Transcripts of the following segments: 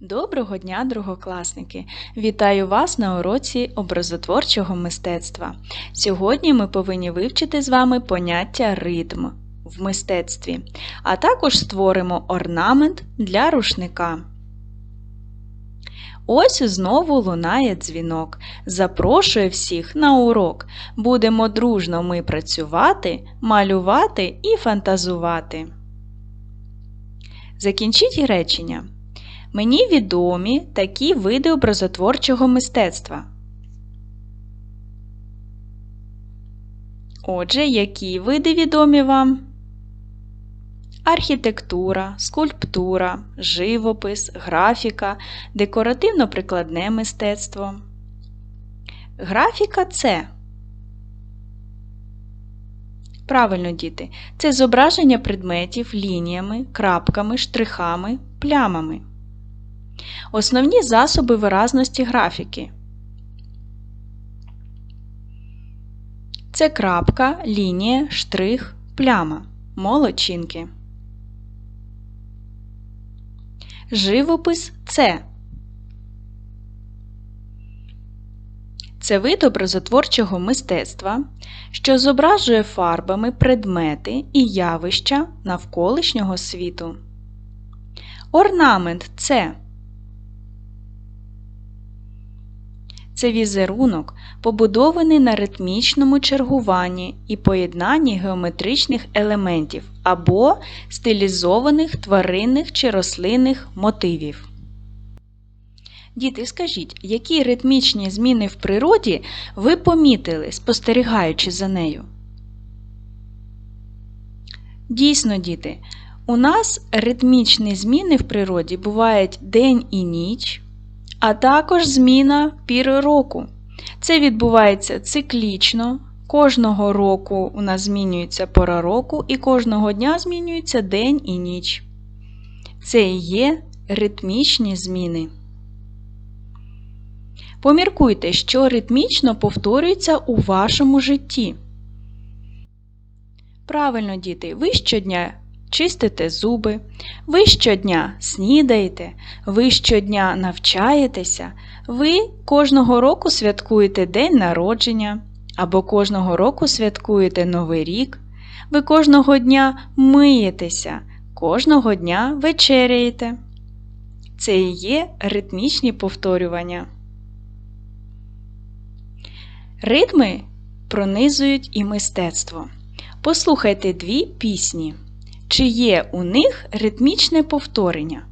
Доброго дня, другокласники! Вітаю вас на уроці образотворчого мистецтва. Сьогодні ми повинні вивчити з вами поняття ритм в мистецтві, а також створимо орнамент для рушника. Ось знову лунає дзвінок. Запрошує всіх на урок. Будемо дружно ми працювати, малювати і фантазувати. Закінчіть речення. Мені відомі такі види образотворчого мистецтва. Отже, які види відомі вам? Архітектура, скульптура, живопис, графіка, декоративно-прикладне мистецтво. Графіка це Правильно, діти, це зображення предметів лініями, крапками, штрихами, плямами. Основні засоби виразності графіки. Це крапка, лінія, штрих, пляма. Молодчинки. Живопис це. Це вид образотворчого мистецтва, що зображує фарбами предмети і явища навколишнього світу. Орнамент це. Це візерунок, побудований на ритмічному чергуванні і поєднанні геометричних елементів або стилізованих тваринних чи рослинних мотивів. Діти, скажіть, які ритмічні зміни в природі ви помітили, спостерігаючи за нею? Дійсно, діти, у нас ритмічні зміни в природі бувають день і ніч а також зміна пір року. Це відбувається циклічно. Кожного року у нас змінюється пора року, і кожного дня змінюється день і ніч. Це і є ритмічні зміни. Поміркуйте, що ритмічно повторюється у вашому житті. Правильно, діти, ви щодня чистите зуби, ви щодня снідаєте, ви щодня навчаєтеся, ви кожного року святкуєте День народження або кожного року святкуєте Новий рік, ви кожного дня миєтеся, кожного дня вечеряєте. Це і є ритмічні повторювання. Ритми пронизують і мистецтво. Послухайте дві пісні. Чи є у них ритмічне повторення?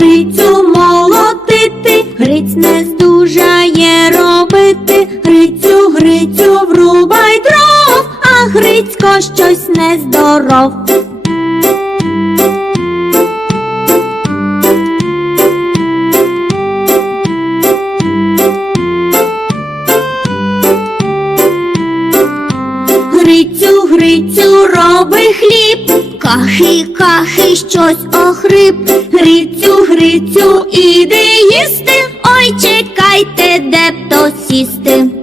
Грицю, молотити, Гриць не здужає робити, Грицю, Грицю врубай дров, а Грицько щось нездоров. Грицю, Грицю, роби хліб, кахи, кахи, щось охрип, Грицю, Грицю, іди їсти, ой, чекайте, де б то сісти.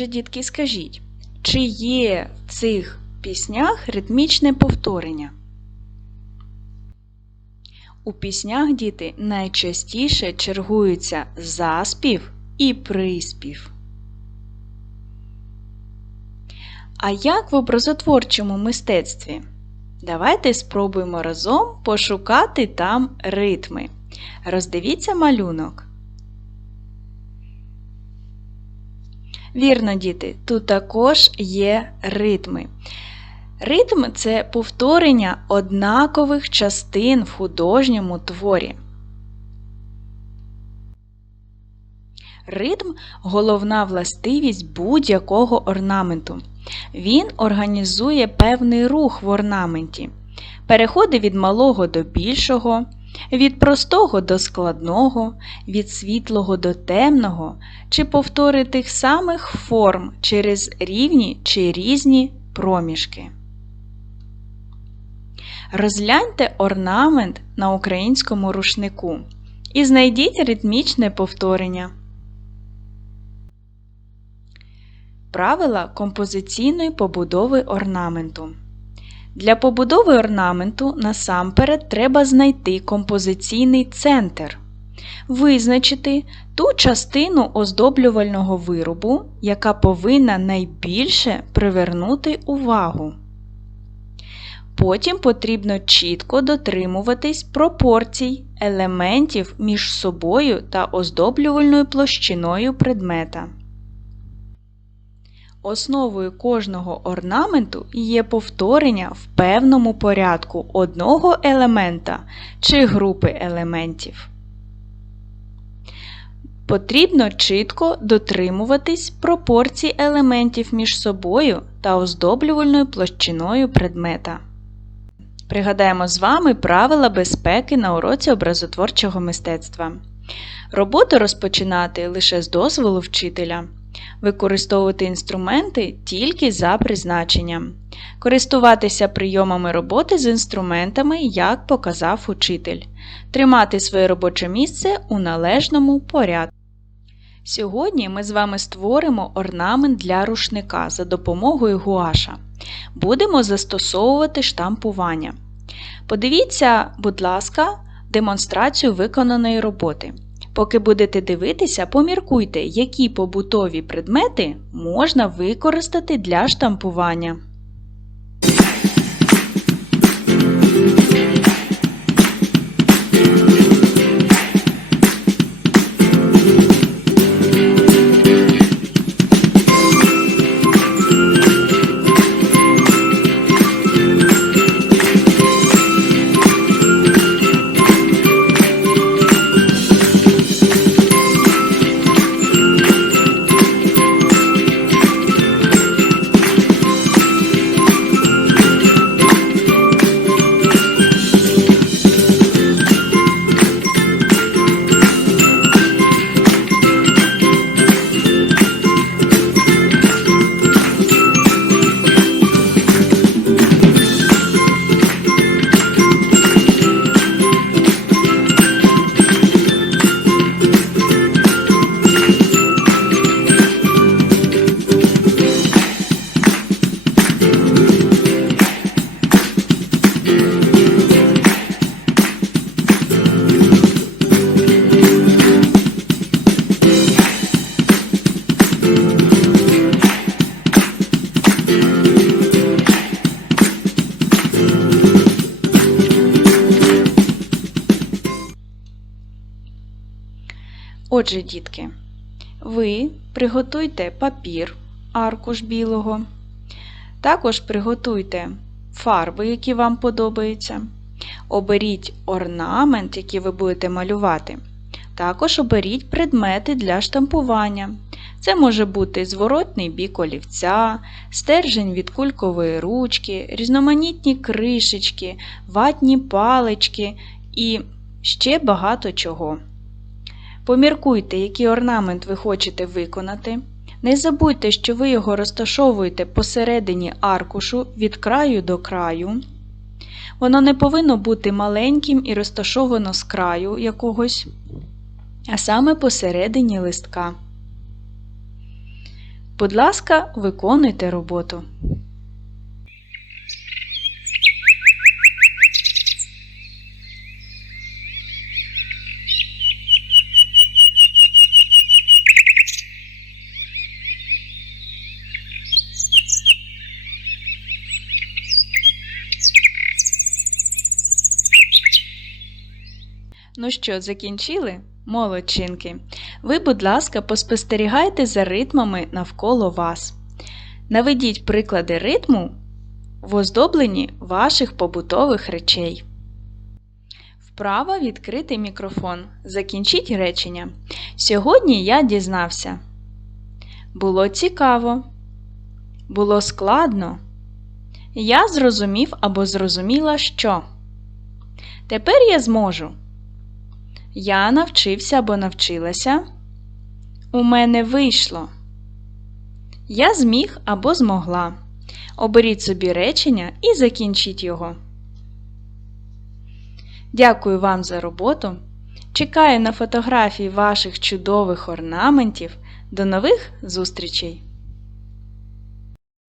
Отже, дітки, скажіть, чи є в цих піснях ритмічне повторення? У піснях діти найчастіше чергуються заспів і приспів. А як в образотворчому мистецтві? Давайте спробуємо разом пошукати там ритми. Роздивіться малюнок. Вірно, діти, тут також є ритми. Ритм це повторення однакових частин в художньому творі. Ритм головна властивість будь-якого орнаменту. Він організує певний рух в орнаменті, переходи від малого до більшого, від простого до складного, від світлого до темного, чи повтори тих самих форм через рівні чи різні проміжки. Розгляньте орнамент на українському рушнику і знайдіть ритмічне повторення. Правила композиційної побудови орнаменту. Для побудови орнаменту насамперед треба знайти композиційний центр, визначити ту частину оздоблювального виробу, яка повинна найбільше привернути увагу. Потім потрібно чітко дотримуватись пропорцій елементів між собою та оздоблювальною площиною предмета. Основою кожного орнаменту є повторення в певному порядку одного елемента чи групи елементів. Потрібно чітко дотримуватись пропорцій елементів між собою та оздоблювальною площиною предмета. Пригадаємо з вами правила безпеки на уроці образотворчого мистецтва. Роботу розпочинати лише з дозволу вчителя. Використовувати інструменти тільки за призначенням. Користуватися прийомами роботи з інструментами, як показав учитель. Тримати своє робоче місце у належному порядку. Сьогодні ми з вами створимо орнамент для рушника за допомогою гуаша. Будемо застосовувати штампування. Подивіться, будь ласка, демонстрацію виконаної роботи. Поки будете дивитися, поміркуйте, які побутові предмети можна використати для штампування. Отже, дітки, ви приготуйте папір, аркуш білого. Також приготуйте фарби, які вам подобаються. Оберіть орнамент, який ви будете малювати. Також оберіть предмети для штампування. Це може бути зворотний бік олівця, стержень від кулькової ручки, різноманітні кришечки, ватні палички і ще багато чого. Поміркуйте, який орнамент ви хочете виконати. Не забудьте, що ви його розташовуєте посередині аркушу від краю до краю. Воно не повинно бути маленьким і розташовано з краю якогось, а саме посередині листка. Будь ласка, виконуйте роботу. Що, закінчили? Молодчинки. Ви, будь ласка, поспостерігайте за ритмами навколо вас. Наведіть приклади ритму в оздобленні ваших побутових речей. Вправа відкритий мікрофон. Закінчіть речення. Сьогодні я дізнався. Було цікаво. Було складно. Я зрозумів або зрозуміла, що. Тепер я зможу. Я навчився або навчилася. У мене вийшло. Я зміг або змогла. Оберіть собі речення і закінчіть його. Дякую вам за роботу. Чекаю на фотографії ваших чудових орнаментів. До нових зустрічей!